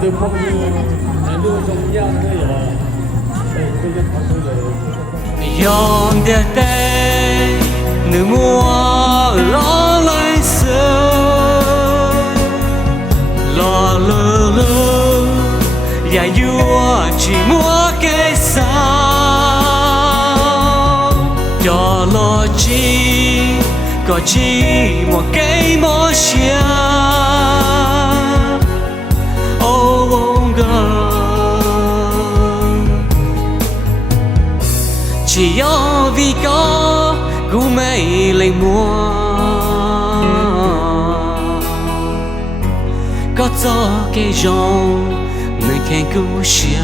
对泡面难度中一样的有，对，这就跑出来。Dòng đẹp tê nửa mùa lo lại sơ lo lơ lơ và vua chỉ múa cái sao cho lo chi có chi một cái mối xia oh girl chỉ do vì có cú mây lên mùa có gió cây rong nơi khen cú xia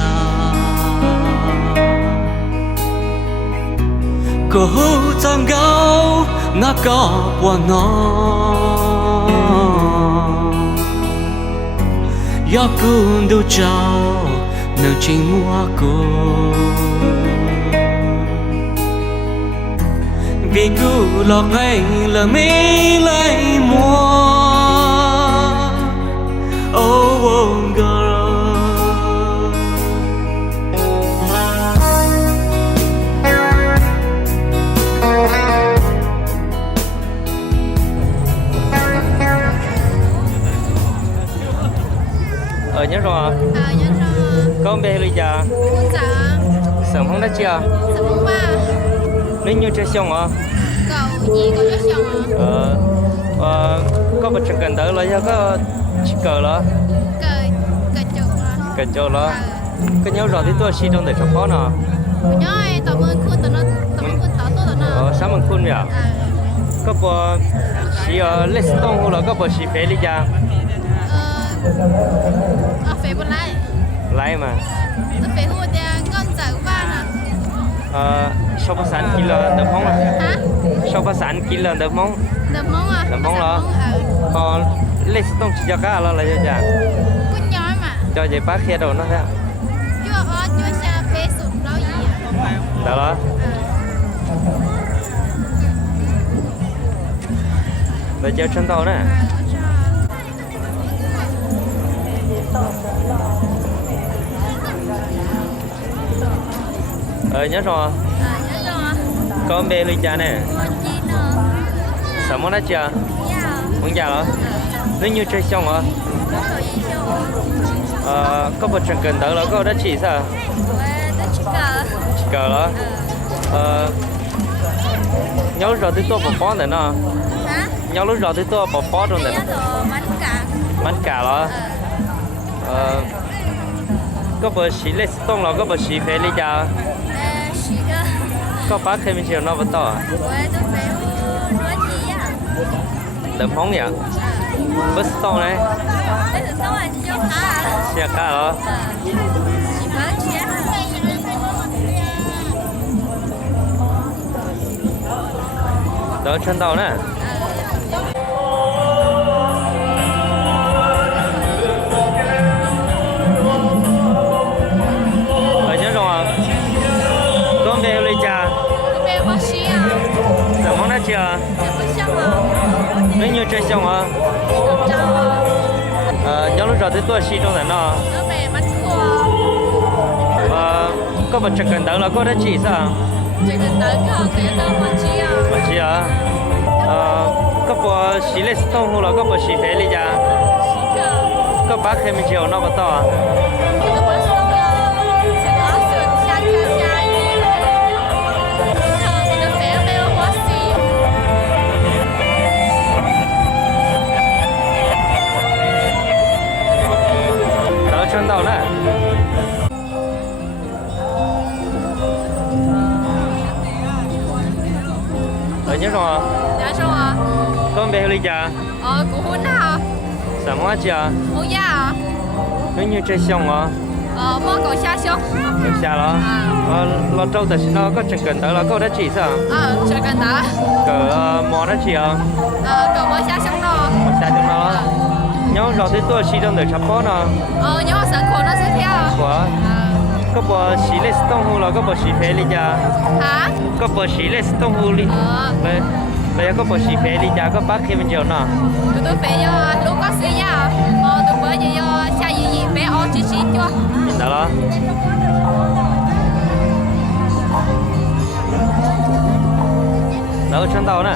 có hú tam gấu nó có buồn nó gió cuốn đủ trao nơi trên mùa cô vì cứ lọt anh là mi lấy mua oh, oh girl nhớ rồi nhớ rồi. con bé bây giờ Con dạ. sớm không đã chưa Sớm không ba. nếu như chơi xong à Cậu gì cậu chơi xong à? Có một trận gần tới là do có chỉ cờ đó Cờ cờ chụp à? cờ cho đó có nhớ rồi thì tôi xin trong để cho khó nào Nhớ ai tao muốn khuôn tao nó tao tốt nó. sáng mình khuôn vậy có bộ chỉ lết tông hoặc là có bộ chỉ phê đi ra phê bên lại lại mà tôi phê hụt thì con dở ba nè sau phát sản kia là đập móng à hả sau phát sản kia là đập móng à đập móng đó còn lết tông chỉ cho cá là cho chả con nhói mà cho vậy bác kia đồ nó thế chưa xa phê sụt đâu gì đó đó để chơi chân tàu nè nhớ rồi nhớ rồi con bé ly cha nè con chi nữa sao món đã chưa dạ muốn già rồi nếu như chơi xong hả cậu gì xong có một trận cần tới là có đã chỉ sao tôi chỉ cờ chỉ cờ đó nhớ rồi thì tôi bỏ bó này nó hả nhớ lúc rồi thì tôi bỏ bó trong này nhớ đồ bánh cả đó có bữa xí lấy tông là có bữa xí phê đi cha xí cơ có bác thêm chiều nó vẫn to tôi phải nói gì à đấm hóng vậy bớt tông này đây là sao anh cho hả xe cá đó chỉ bớt chia đó chân tàu nè nhớ rồi con bé lấy cha bé bác sĩ à sao món đã chưa chưa xong à nếu như chơi xong hả nhớ lúc rồi thì tôi xí trong này nó nó về mắt khô có một trận cần tới là có đã chỉ sao chỉ cần tới không thì đâu mà chi à mà chỉ à có bộ xí lấy tông hoặc là có bộ xí phê đi cha xí cơ có bác thêm chiều nó vẫn to cái bác sĩ sẽ có sự xa xa nó phải bé bác sĩ đó chân tàu nè nhớ rồi nhớ rồi con bé ly cha của hôn hả sao món chưa hôn da à nếu như chơi xong hả mua cầu xa xuống được xa đó lo trâu thì nó có chân cần tới là có đã chỉ sao chỉ cần tới cỡ mò đã chỉ à cậu mua xa xuống rồi mò xa trong nó nhớ rồi thì tôi chỉ trong để chắp bó nó nhớ mà sẵn khổ nó sẽ theo quá có bộ xí lấy tông hù là có bộ xí phê đi cha hả có bộ xí lấy tông hù đi bây giờ có bộ xí phê đi cha có bác khi mình chiều nè tụi tôi phải lúc có xí nha tụi bây giờ cho xa gì bé ở đó. Đâu chân tàu nè.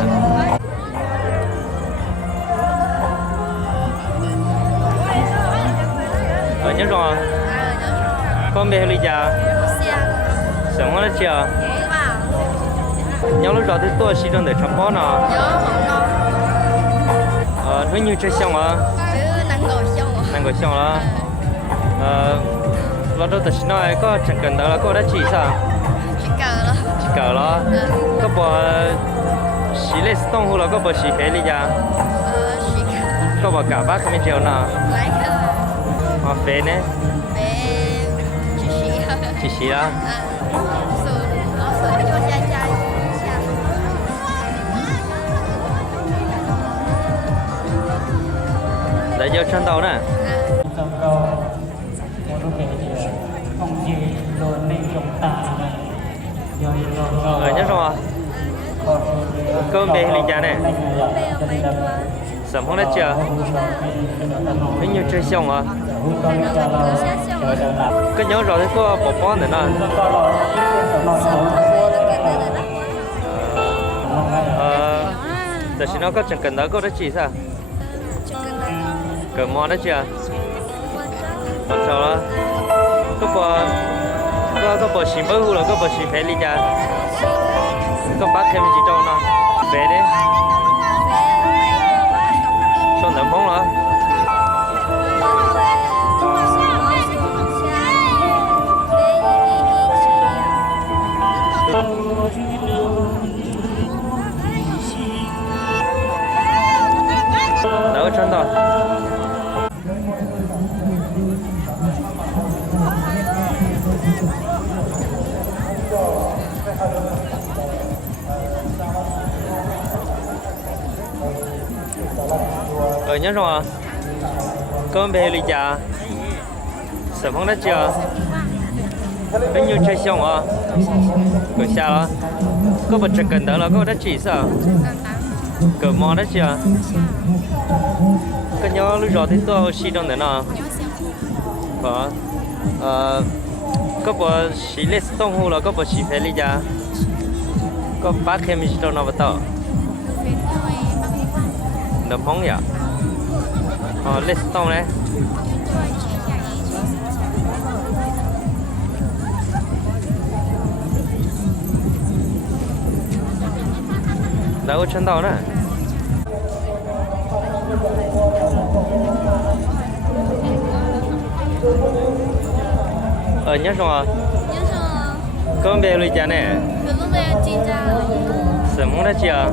Ở nhớ rồi. Con bé đi già. Sống nó chưa? Nhớ lúc đó thì tôi chỉ trong để chăm bón nào. Với như chơi xong à? Năng gọi xong đó. Lúc đó tôi chỉ nói có chẳng cần đó là có đã chỉ sao? Chỉ cờ đó. Có bỏ xí lệ sông hồ là có bỏ xí phê đi ra. Có bỏ cả bác không chiều nào. Phê nè. Chỉ xí đó. Để vô chân tàu nè. Trong câu một lúc về thì không gì rồi nên trong ta này rồi Nhớ rồi. Cơm bê lì cha nè. Sớm hôm nay chưa? Mấy nhiêu chơi xong à? Cái nhớ rồi thì có bỏ bó nữa nè. Để xin nó có chẳng cần đó có đã chỉ sao? Cờ mò đó chưa? Còn sao đó? Có bỏ xí bơ hù là có bỏ xí phê lì cha. Có bác thêm gì trong nó? Phê đấy. Xong tầm phong đó. Đỡ chân rồi. Nhớ rồi. Cơm bê lì chả. Sớm phong đã chưa? Bao nhiêu chơi xong à? Có sao đó? Có một trận cần đó là có đã chỉ sao? Cờ mò đã chưa? Cái nhớ lúc rồi thì tôi xí trong đấy nào? Có bộ xí lết sông hồ là có bộ xí phê lì chả? Có bác thêm gì trong nào bắt đầu? Đầm hóng vậy? Lết sông đấy. Đâu chân tàu nè. Nhớ rồi. Con bé lui cha nè. Sớm muốn đã chưa?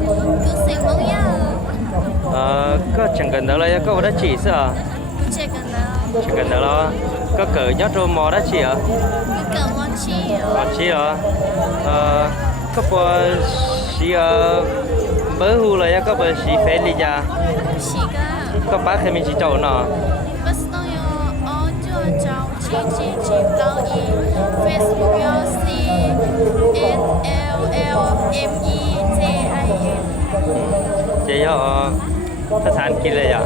Có chẳng cần đó là có đã chỉ sao? Chẳng cần đó là có cỡ nhớ rồi mò đã chỉ à? Mò chỉ à? Có bỏ xí bơ hù là có bỏ xí phê đi ra. Có bác thêm mình chỉ trâu nào. Facebook CNLLMEJIN. Chị họ thất sản kiaเลยอ่ะ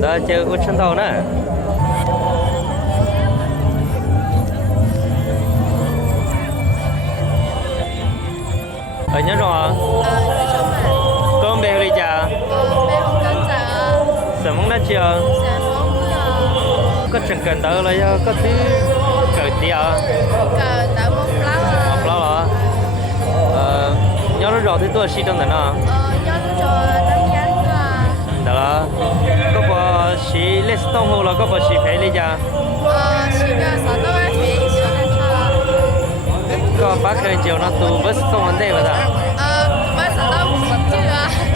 Đó chơi út chân tàu nè. Nhớ rồi. Con bé đi chả? Sợ mong đã chưa? Có chẳng cần đỡ là có thứ cờ tìa. Một lâu hả? Nhớ rồi thì tôi xí trong này nè. Đó có bỏ xí lết sông hồ là có bỏ xí phê đi chả? Có bác hơi chiều nó tù bớt sông vấn đề mà ta?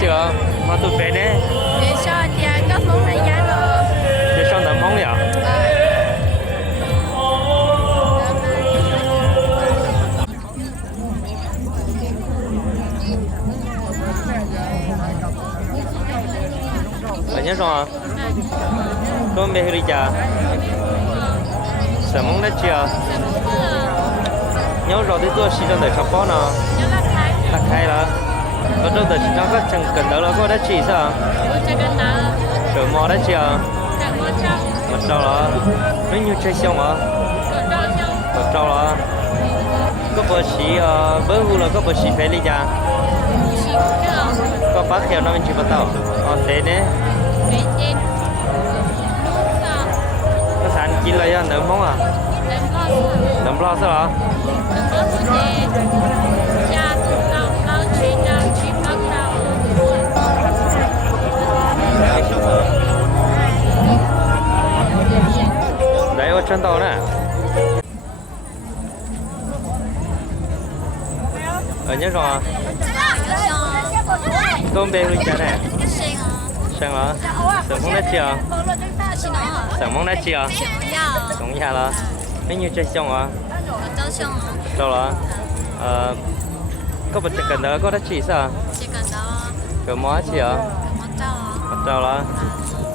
Chưa, mà tù phê đấy. Để cho tầm phong vậy? Nhớ rồi. Con bé đi chả? Sợ mong đã chưa? Nhớ rồi thì tôi xin cho để sắp bó nào. Đặt hay là có đâu tới nó có chẳng cần đó là có đã chỉ sao Bố chơi gần đó. rồi mò đã chỉ à Cả món trâu. mà trâu là mấy nhiêu chơi xong à Cả trâu trâu. mà trâu là có bữa xí bữa hù là có bữa xí phải đi ra Xí cơ. có bác theo nó mình chỉ bắt đầu thế đấy Bé trên. Đúng sao? có sản chín là do nấm không à Đừng lo nấm lo sợ. sao à Đừng có vấn đề. Cha tụi tao tao chỉ đang chỉ bắt tao. đấy ở trên tàu nè ở nhớ rồi tôm bê lui chả nè sang là sớm không đã chưa sớm không đã chưa sống nhà là mấy nhiêu chơi xong à đâu là có một trận cần đó có đã chỉ sao cái món gì à đâu là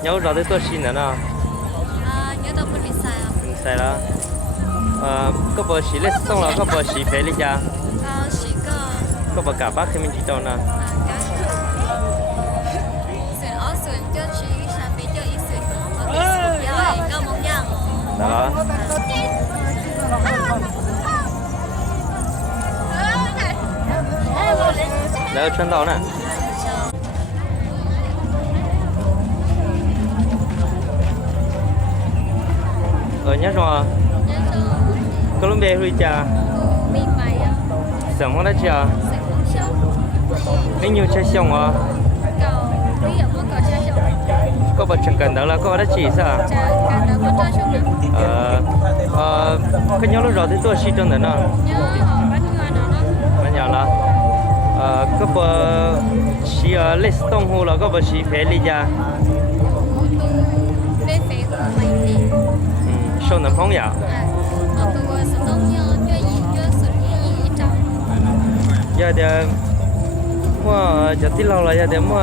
nhớ rồi tới tôi xin nữa nè sai đó có bữa xí lên xong là có bữa xí phải đi ra có bữa cả bác thì mình chỉ đâu nè đó đấy chân tàu nè ở nhớ rồi có lúc về huy trà sớm không đã chưa mấy nhiêu chơi xong à có bật chẳng cần đó là có đã chỉ sao cái nhóm lúc rồi thì tôi xí trong đó nè bây giờ là có bờ xí lấy tông hồ là có bờ xí phải đi ra sau năm phong ya giờ thì mua giờ tí lâu là giờ thì mua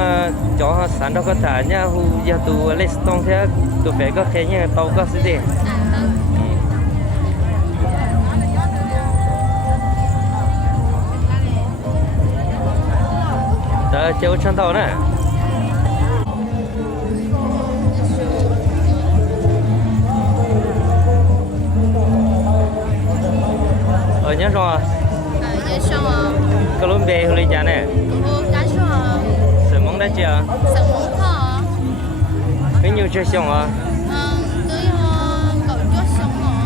cho sản đâu có thả nha hu giờ tụ lấy tông thế tụ phải có cái nha tàu có gì đấy đó chơi chân tàu nè ở nhớ rồi có lúc về hồi giờ nè sớm mong đã chưa mấy nhiêu chơi xong à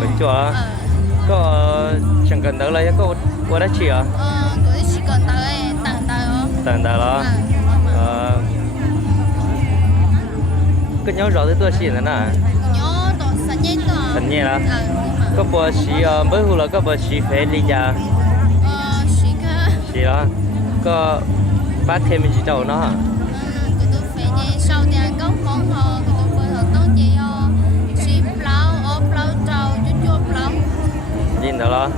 bên chỗ có chẳng cần đỡ lại có qua đã chưa tận đó đó cái nhau rõ thì tôi xí nữa nè thành nhẹ là có bữa xí mới hù là có bữa xí phải đi ra xí đó có bác thêm mình chỉ đầu nó nhìn đó đó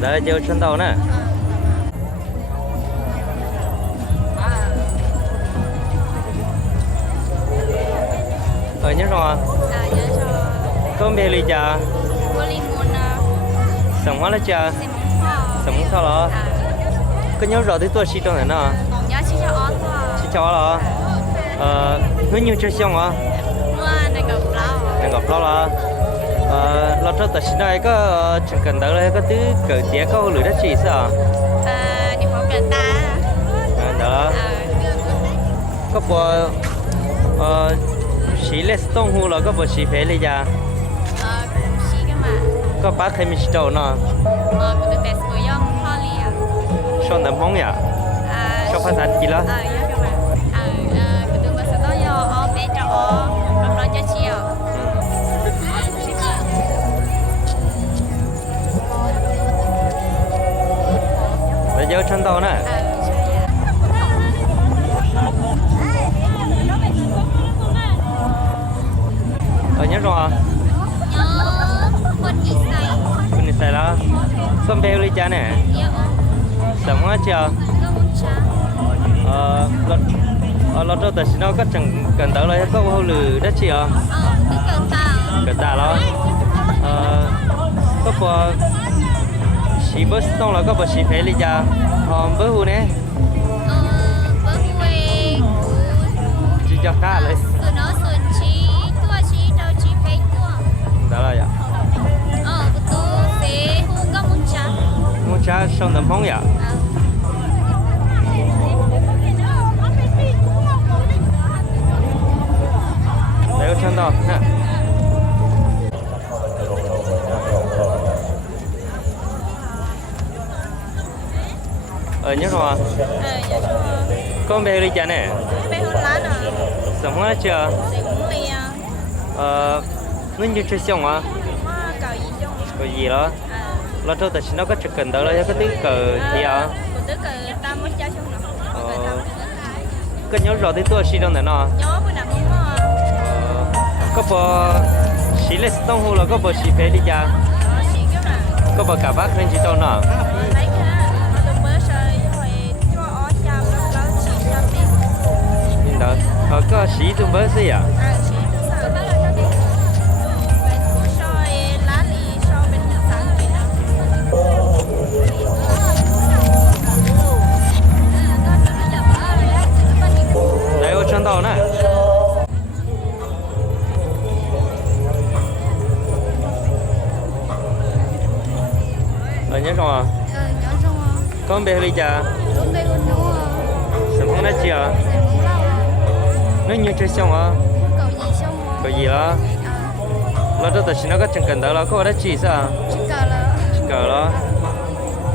đấy chơi chân tàu nè ở nhớ rồi không về lý cha sống hóa là cha sống sao đó có nhớ rõ tới tôi xí trong này nè xí cho là hơi nhiều chơi xong à này gặp lo là lo cho tất nhiên có chẳng cần đỡ là có thứ cởi tía có lưỡi đất chỉ sao đó có bộ xí lên tông hồ là có bộ xí phải lấy ra có bác hay mình chỉ đầu nó sau năm mong nhỉ sau phát sản gì đó bây giờ chân tàu nè ở nhớ rồi con đi xài đó con bèo đi cha nè sống á chưa lo cho ta nó có chẳng cần tới là có hô lử đất chị à cần ta đó có bộ xí bớt xong là có bộ xí phê đi cha bớt hù nè bớt quê chỉ cho cáเลย từ nó sườn chi tua chi đâu chi phê tua đó là vậy tu phê hù có muốn cha xong tầm phong vậy đấy có chân to ha nhớ rồi con bé đi chả nè bé hôn lá nè sống hết chưa sẽ cũng lìa nó như chơi xong à cầu gì chung có gì đó lo thôi tại nó có trực cần đó là cái tiếng cờ gì à tức là ta muốn chơi chung nào có nhớ rồi thì tôi xí đâu này nọ nhớ bữa nào muốn có bò xí lên tông hồ là có bò xí phê đi chả xí cái nào có bò cả bác lên chỉ tao nọ lấy cái tôi mới chơi rồi cho ó chào nó chỉ cho biết nhìn đó có xí tụi bớt gì à xí tôi sao đó là cho biết bên của soi lá lì soi bên sáng gì đó đấy có chân tàu nè nhớ rồi nhớ rồi con bé đi chả lúc đây con nhớ sớm không đã chưa nó như chơi xong à cầu gì xong có gì đó lo cho tôi xin nó có chẳng cần đó là có đã chỉ sao chỉ cờ là cờ đó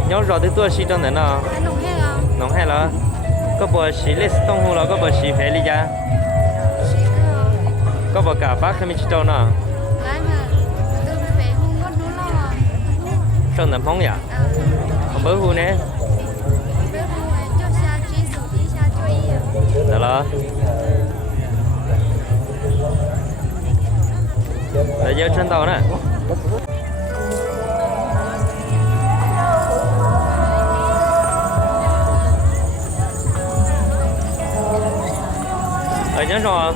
nhớ rồi thì tôi xí trong này nào cái nồng hết à nóng hay là có bò xí lên tông hồ là có bò xí phê đi chả chỉ cờ có bò cả bác hay mình chỉ đâu nào cái mà tôi về không có đúng lo trong tầm phong vậy không bớt hu nè biết không cho xa chỉ dùng đi xa cho ý đó là để vô trên tàu nè nhớ rồi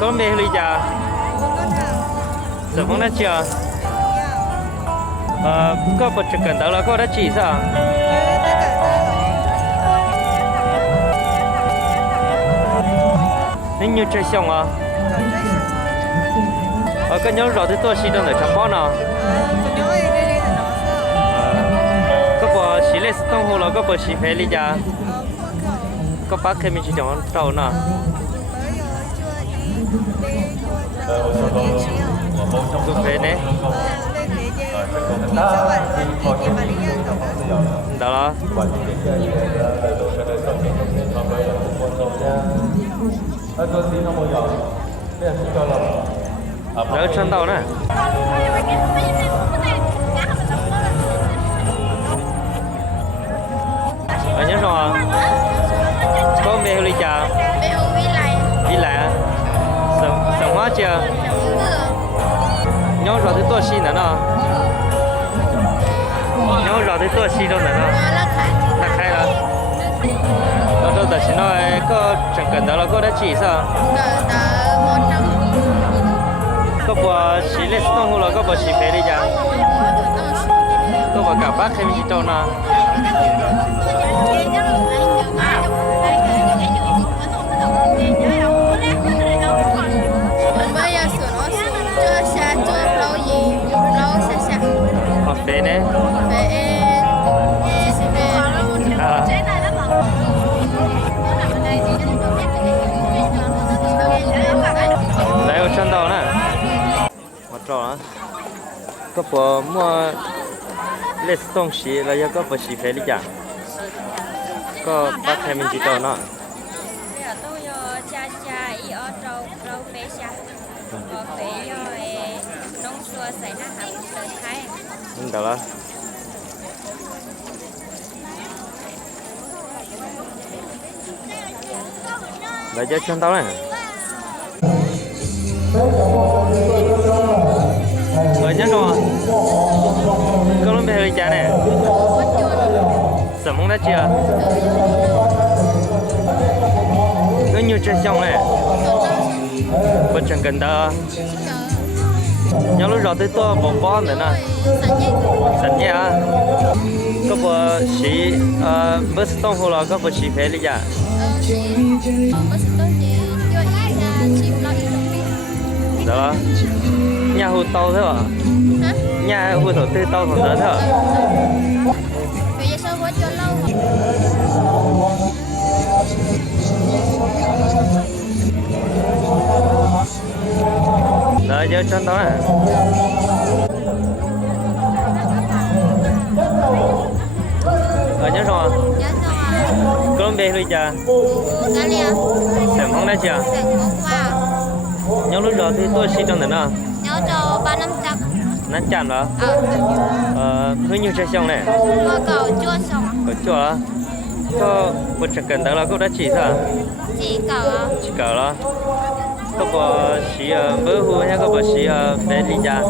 con bé ly trà giờ không đã chưa có một trực cần đó là có đã chỉ sao nên như chơi xong à có nhớ rõ thì tôi xin đâu để chăm bón nào có bò xí lên tông hồ là có bò xí phê ly trà có bác thêm mình chỉ chọn trâu nào tôi về nè đó là đó chân tàu nè nhớ rồi có mê ly trà bé không biết lại sống hóa chưa nhớ rồi thì tôi xin nữa nhớ rồi thì tôi xin đâu nữa là khai là đó đâu tại xin nói có chẳng cần đó là có đã chỉ sao có bò xí lên tông hồ là có bò xí phê đi chả có bò cả bác thêm chỉ đâu nào bây giờ sửa nó chưa xa chưa lâu gì lâu xa xa phê nè về chỉ về đấy ở chân tàu nè một trò có bò mua lên tông xí là do có bò xí phê đi chả có bác thêm mình chỉ tàu nó tôi cha cha y ở trâu phê xa phê rồi nông xua xảy ra hạt đời thái đó là đấy cho chân tàu này rồi nhớ rồi có lúc bé đi chả nè sớm không đã chưa nó như chơi xong này vẫn chẳng cần đó nhau lúc rồi tới tôi bỏ bó nữa nè sẵn nhé à có bộ xí bớt tông hồ là có bộ xí phê đi dạ đó nhà hồ tàu thế à nhà hồ tàu tư tàu còn đỡ thế à bây giờ sao quá cho lâu đó giờ chân đó à ở nhớ rồi nhớ rồi con bé bây giờ cái gì à xem không đấy chưa sẽ có qua nhớ lúc rồi thì tôi xin trong nữa nhớ cho 3 năm chắc nắn chạm đó hơi nhiều trái xong này qua cầu chua xong có chua đó có một trận cần đó là cô đã chỉ sao chỉ cầu chỉ cỡ đó có bộ xí bơ hú hay có bộ xí phê đi ra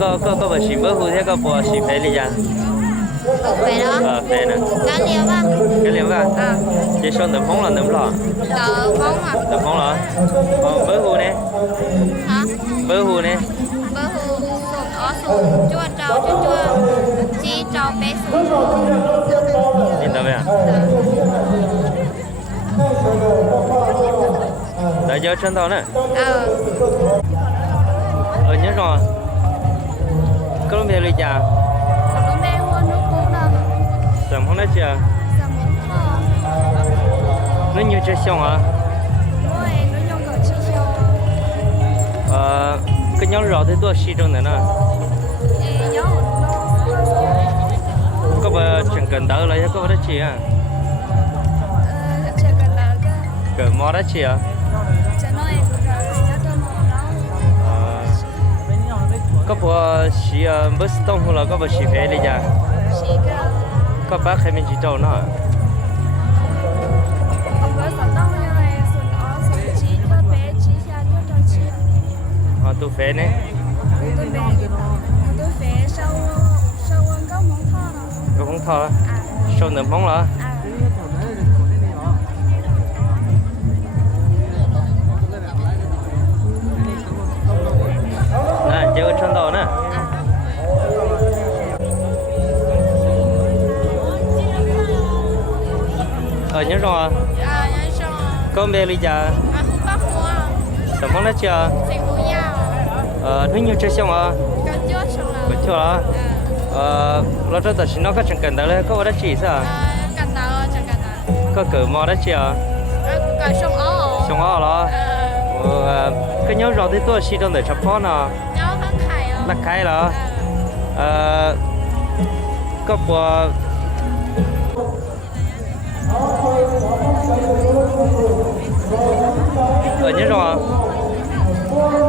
có bộ xí bơ hú hay có bộ xí phê đi ra cầu về đó phê nè cái liều vâng chỉ số nấm phóng là nấm lọ cầu bóng à nấm phóng lọ bơ hú nè hả bơ hú nè bơ hù sụn ó sụn chua chua chi trâu bé sụn nhìn đâu vậy đã giờ chân tàu nè nhớ rồi có lúc về đi chả còn mẹ hơn nước cũ đâu sớm không đấy chưa giờ muốn thò nó nhiều chơi xong à ôi nó nhông cỡ chi chiều cái nhóm rõ thì tôi xí trong này nè nhớ có bờ chẳng cần đỡ lại có đó chị à chưa cần đợi cơ cỡ mò đó chị à cho nó em cũng nhớ cho nó có bờ xí bớt tông hoặc là có bờ xí phê đi ra xí cơ có bác hay mình chỉ trâu nó bữa sắp đông như này sụn ó sụn chi cho bé chi xa cho trâu chi tu phê nè tôi phê sau quân có món thò nào có không thò sau nấm móng là nè chơi chân đầu nè nhớ rồi nhớ rồi con bé bây giờ không bắt mua tầm món đó chưa thì mua nhau nó nhiều chơi xong à có chốt xong rồi có chưa đó lo cho tao xin nó có chẳng cần đó lấy có đó chỉ sao cần tao chẳng cần tao có cỡ mò đó chưa còn xong ó xong ó đó cái nhớ rồi thì tôi xin trong để chụp phone nào nhớ bác khai à là cái đó có bộ nhớ rồi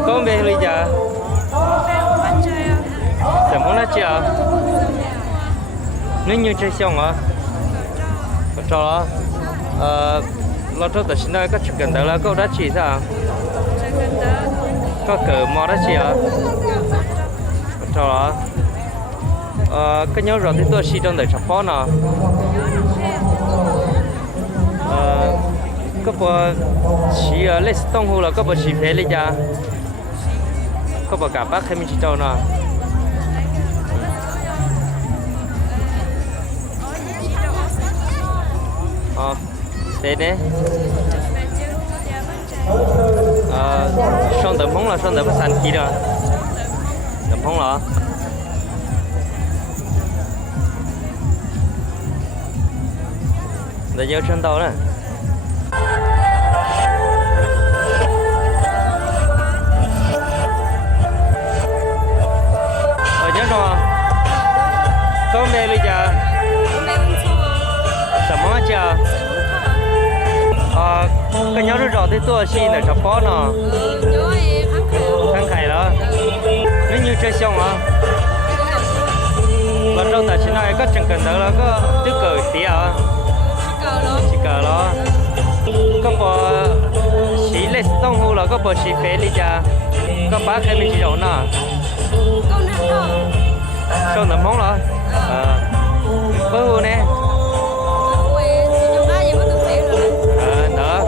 có bé bây giờ tầm món đó chưa nếu như chơi xong à có cho lo cho tao xin nói có chụp gần đó là có đã chỉ sao có cỡ mò đó chị à có cho cái nhớ rồi thì tôi xin trong để chụp phone nào có bộ chỉ lấy tông hồ là có bộ chỉ phê lấy ra có bộ cả bác hay mình chỉ cho nào thế đấy xong tầm phóng là xong tầm sàn kia rồi tầm phóng là để vô trên tàu nè nhớ rồi có mẹ bây giờ什么叫cái nhóm rồi thì tôi xin là chọc bó nó kháng khải đó nếu như chơi xong à và trong ta chỉ nói có chẳng cần đó là có tư cờ tí à chỉ cờ đó có bộ xí lệ tông hồ là có bộ xí phê đi ra có bác hay mình chỉ đâu nè xong tầm món đó bơ hồ nè đó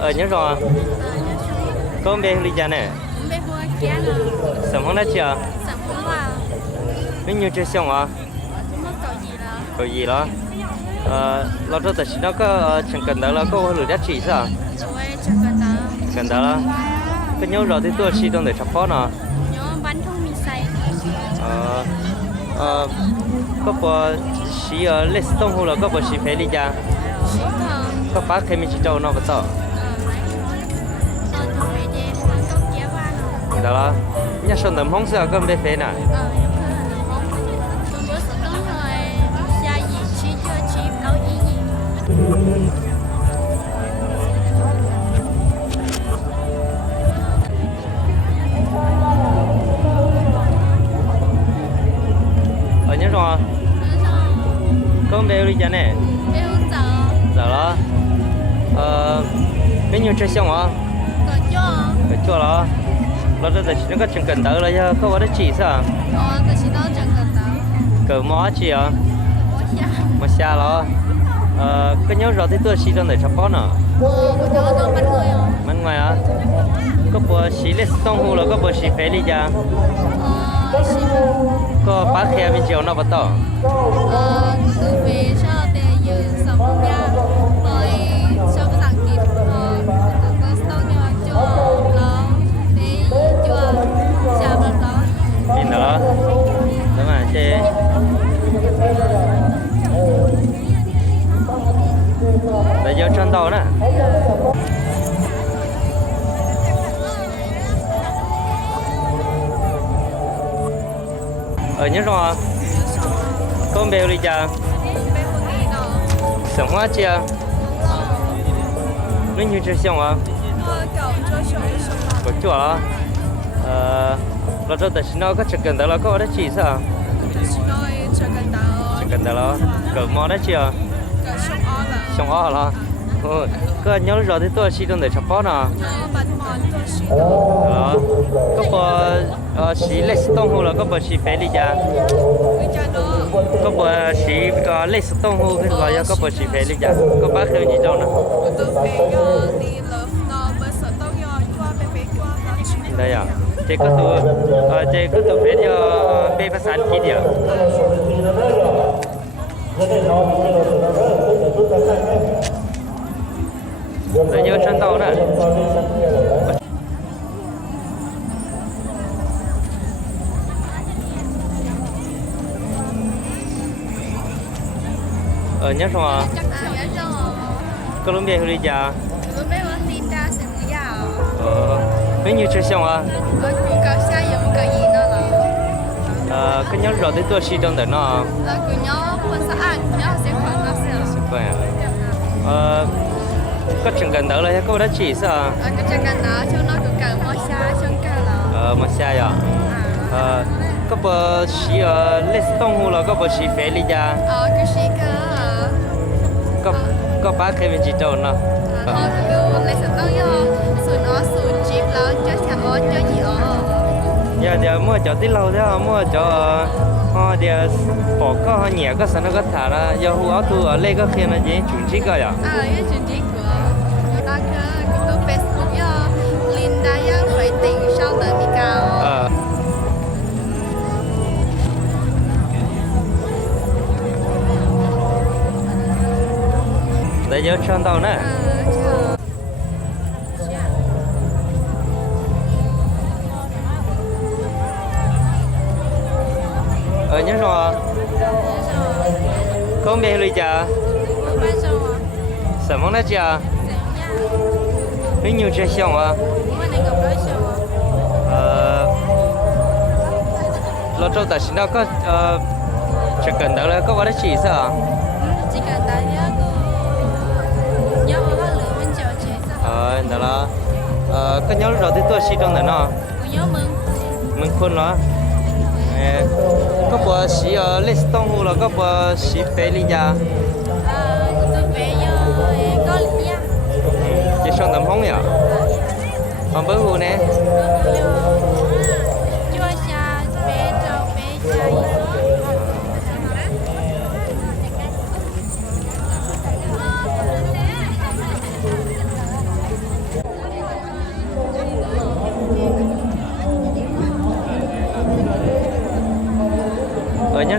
ở nhớ rồi có bé đi ra nè bé hoa kia nè sớm hôm nay chưa sẵn cũng vào mấy nhiêu chơi xong à mất có gì đó lo cho tài nó có chẳng cần đó là có lửa giá trị sao rồi chẳng cần đó là cái nhớ rồi thì tôi chỉ trong để chọc phó nè nhớ bánh thông mì xay có bộ xí lết tông hồ là có bộ xí phải đi ra xí thờ có bác khi mình chỉ trâu nó vẫn đó là nhà sơn đầm hông sao có bé phê nè ở nhớ rồi có bé đi ra nè giờ đó mấy nhiêu chơi xong à cái chỗ đó nó rất là nó có chẳng cần tới là có có chỉ sao cờ mó chỉ à mà xa đó cái nhớ rồi thì tôi chỉ trong để chọc bó nè bánh ngoài à có bộ xí lết tông hồ là có bộ xí phải đi ra có bác kia bên chiều nó bắt đầu từ về sau để dự sống ra rồi sau cái thằng kịp có sau nhỏ cho nó để cho sao bên đó nhìn đó đúng mà chơi để vô chân đầu nè ở nhớ rồi con bèo đi cha sống hóa chưa mấy nhiêu chơi xong à có chỗ đó là cho tài nó có chỉ cần đó là có đấy chỉ sao chỉ cần đó là cỡ mò đấy chưa xong ó là có nhớ rồi thì tôi chỉ trong để chọc bó nè có bờ xí lết tông hồ là có bờ xí phải đi ra có bờ xí lết tông hồ cái loại có bờ xí phải đi ra có bác cái gì đâu nè đây à chị có tụ phải cho bé phát sản kia đi à để nhớ chân tàu nè nhớ rồi Colombia hơi già mấy nhiêu chơi xong à cái nhớ rồi thì tôi chỉ trong đấy nó có chẳng cần đó là có đã chỉ sao mà xa à có bờ xí lết tông hồ là có bờ xí phải đi ra có bác cái mình chỉ trâu nó giờ mua cho tí lâu thế mua cho họ thì bỏ có họ nhẹ có sao nó có thả ra giờ hú áo thu ở đây có khi nó chỉ chuẩn chỉ cơ à để nhớ chân tàu nè nhớ rồi con bé đi chợ sợ món đó chưa mấy nhiêu chơi xong à lo trâu tại nó có chỉ cần đó là có cái chỉ sao chỉ cần ta nhớ có lửa bên chợ chế sao đó là cái nhớ rồi thì tôi chỉ trong này nó nhớ mừng khôn đó có bữa xí lết tông hồ là có bữa xí phải đi ra tôi phải có lý do chỉ xong tầm hóng nhỉ còn bữa hồ nè cho cha bé trâu bé trai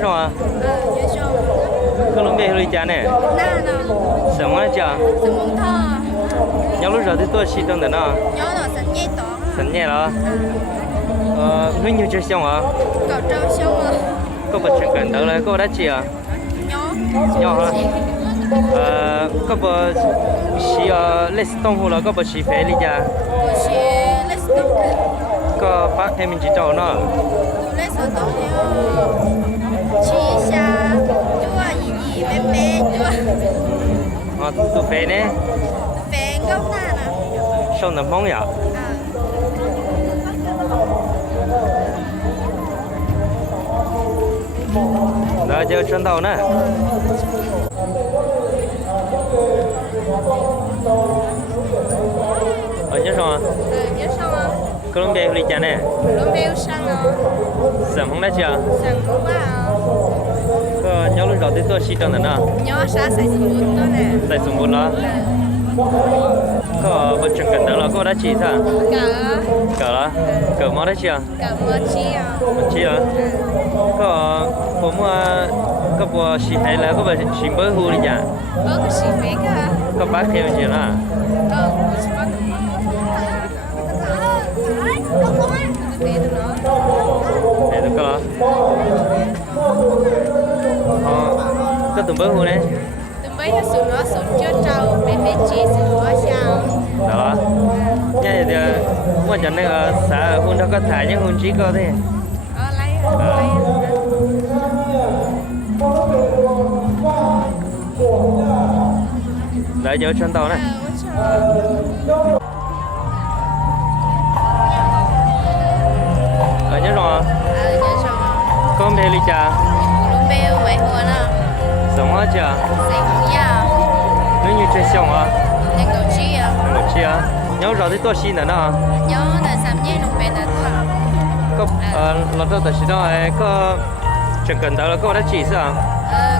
xong à? nhớ xong. Có lúc về hơi chán nè. Na nó. Sợ món chưa? Sợ món thò. Nhau lúc rồi thì tôi xí trong đó nó. Nhớ nó sẵn nhẹ to. Sẵn nhẹ đó. Nó nhiều chơi xong à? Cậu trâu xong à. Có bật chân cần tới là có đã chị à? Nhớ. Nhỏ hả? Có bật xí lết tông hồ là có bật xí phê đi cha. Cô xí lết tông. Có bác thêm mình chỉ trâu nó. Lết tông nhớ. Chi xa. Chúa gì bé bé chúa. Tụ phê nè. Phê gốc na nè. Xong tầm mong vậy? Đó giờ chân tàu nè. Nhớ xong à? Nhớ xong à? Có lúc về đi chả nè. Lúc về sang à? Sớm không đã chưa? Sang cũng vào. Có nhớ lúc đầu thì tôi xí trong đó nè. Nhớ xa xài sung bún đó nè. Tại sung bún đó. Có bật chân cần đó là có đã chỉ sao? Cỡ đó. Cỡ món đã chưa? Cỡ món chi à? Món chi à? Có có bộ xí hay là có bộ xí bơ hù đi chả? Có xí phế cả. Có bác thêm gì nữa? Có xí bác. Có phế được nó. Để được có. Có tụm bơ hù này. Tụi nó xuống chưa trâu, bé bé chi xuống nó sao. Đó. Nha thì mua cho nên xã hôn nó có thải nhưng hôn chỉ có thế. Lấy. Đấy giờ chân tàu này. Nhớ rồi. Nhớ rồi. Con bê ly trà. Lúc bê mấy hồ nè. Sống hết chưa? Sống nha. Nếu như chơi xong à? Nên cầu chi à? Cầu chi à? Nhớ rồi thì tôi xin nữa nè. Nhớ là sắm nhé lúc bê là tôi. Có lần đầu tôi xin đó có chuyện cần đó là có đã chỉ sao?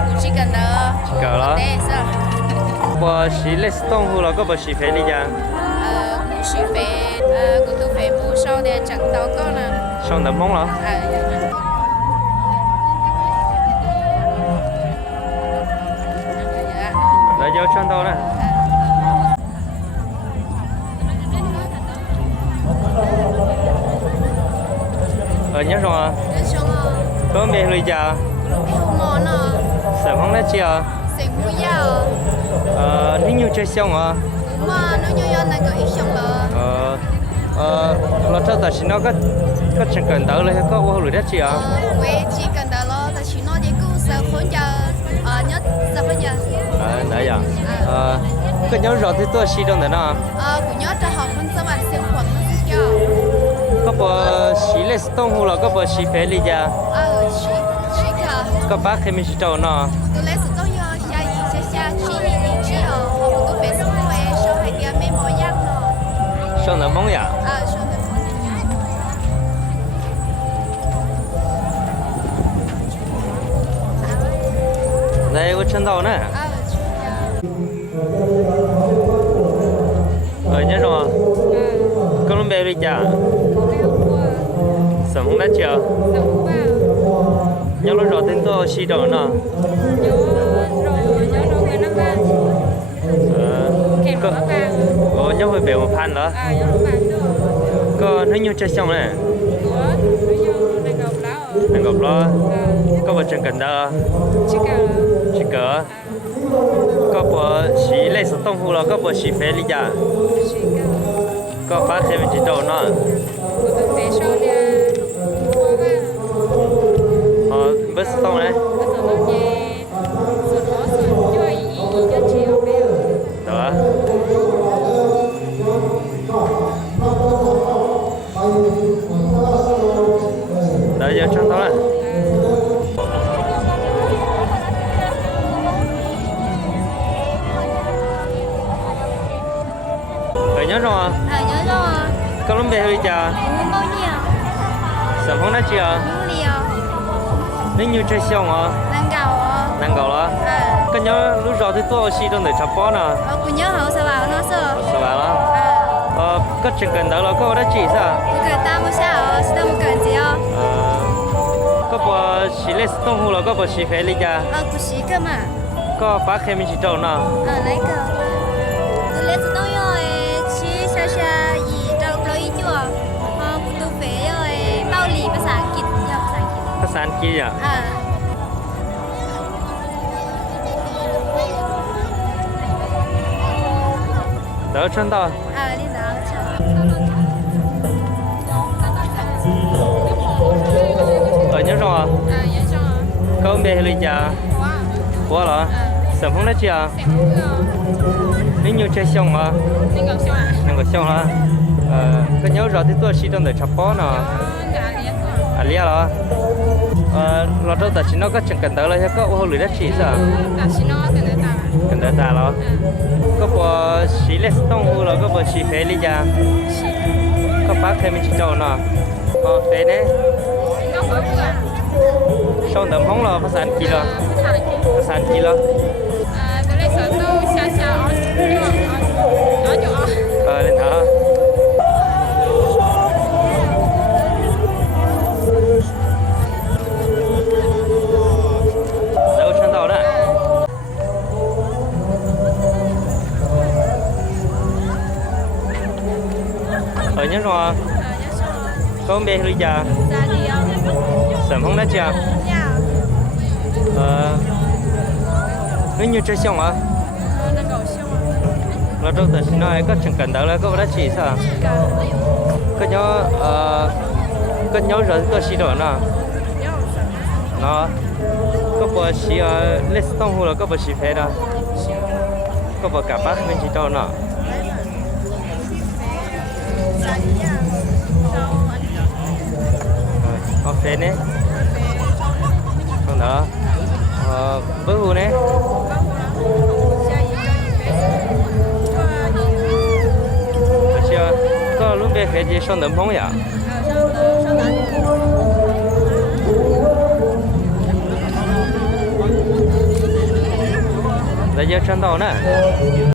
Cũng chỉ cần đó. Chỉ cần đó. Để sao? Bộ xí lết tông hồ là có bộ xí phê đi ra. Cũng xí phê. Cũng tôi phê bù sau để chẳng tao có nè. Xong tầm mong đó. Đấy giờ chân tàu này. Nhớ rồi. Nhớ xong à? Có mê ly trà. Không món à? Sợ không đã chưa? Sẽ mua dao. Nếu như chơi xong à? Đúng mà, nó như này có ít xong là. Lần trước ta xin nó có chẳng cần tới là có qua lưỡi đất chị à? Quê chỉ cần đó lo, ta chỉ nói để cứu sao khốn giờ nhất sao bây giờ? Đấy à? Có nhớ rồi thì tôi xin đâu nữa nè. Cũng nhớ cho học phân số bạn siêu khuẩn nó sẽ cho. Có bộ xí lết tông hồ là có bộ xí phê ly ra. Chỉ cả. Có bác thêm mình trâu nè. Tôi lấy sự tốt cho gia đình sẽ chỉ nhìn chỉ ở học tôi phải sống về sau hai tiếng mấy mối nhắc nó. Xong là mong vậy? Sau này. Đây có chân tàu nè. Nhớ rồi. Có lúc bé đi chả? Sợ không đã chưa? Nhớ lúc rồi tên tôi xí đầu nè. Nhớ rồi người nó ba. Kèm nó ba. Nhớ hồi bé một pan đó. Nhớ nó ba nữa. Có nếu như chơi xong này. Đang gặp đó. Có bộ chân cần đó. Chỉ cỡ. Có bộ xí lết tông hồ là có bộ xí phê đi ra. Có phát thêm mình chỉ đầu nó. Bớt tông này. Đó. Đấy giờ cho tao này. Nhớ rồi. Nhớ rồi. Có lúc về hơi chả? Uống bao nhiêu? Sợ không đã chưa? Uống liều. Nếu như chơi xong à? Đang gạo đó. Có nhớ lúc rồi thì tôi xí trong để chắp bó nè. Cũng nhớ hậu sao vào nó sợ. Sao vào đó? Có chuyện cần đó là có đã chỉ sao? Cái ta mua sao? Sao mua cần gì không? Có có bộ xí lết tông hù là có bộ xí phê lý cha của xí cơ mà có bác khem mình chỉ trâu nào lấy cơ từ lết tông rồi xí xa xa gì trâu lối chùa của tu phế rồi bao lìภาษาอังกฤษ ภาษาอังกฤษอ่ะđỡ chân to đi nào ở nhớ rồi có ông bè hay lên cha quá rồi sớm không nói chưa nếu như chơi xong mà nên có xong là có nhớ rồi thì tôi chỉ trong để chập bó nè à lia rồi lo đâu ta chỉ nó có chẳng cần tới là có ô lưỡi đất chỉ sao cần tới ta rồi có bộ xí lết tông u rồi có bộ xí phê đi cha có bác thêm mình chỉ trâu nè phê đấy sau tầm hóng là phát sản gì rồi phát sản gì rồi lên thở đâu chân tàu đó ở nhớ rồi có ông bè hơi già sớm không đã chưa nếu như chơi xong à là đâu tới nói có chẳng cần đâu là có đã chỉ sao có nhớ rồi tôi chỉ rồi nè nó có bộ chỉ lết tông hồ là có bộ chỉ phê đó có bộ cả bác mình chỉ đâu nè phê nè còn đó bữa hồ nè chưa có lúc bé phê gì xong tầm phong vậy bây giờ chân tàu nè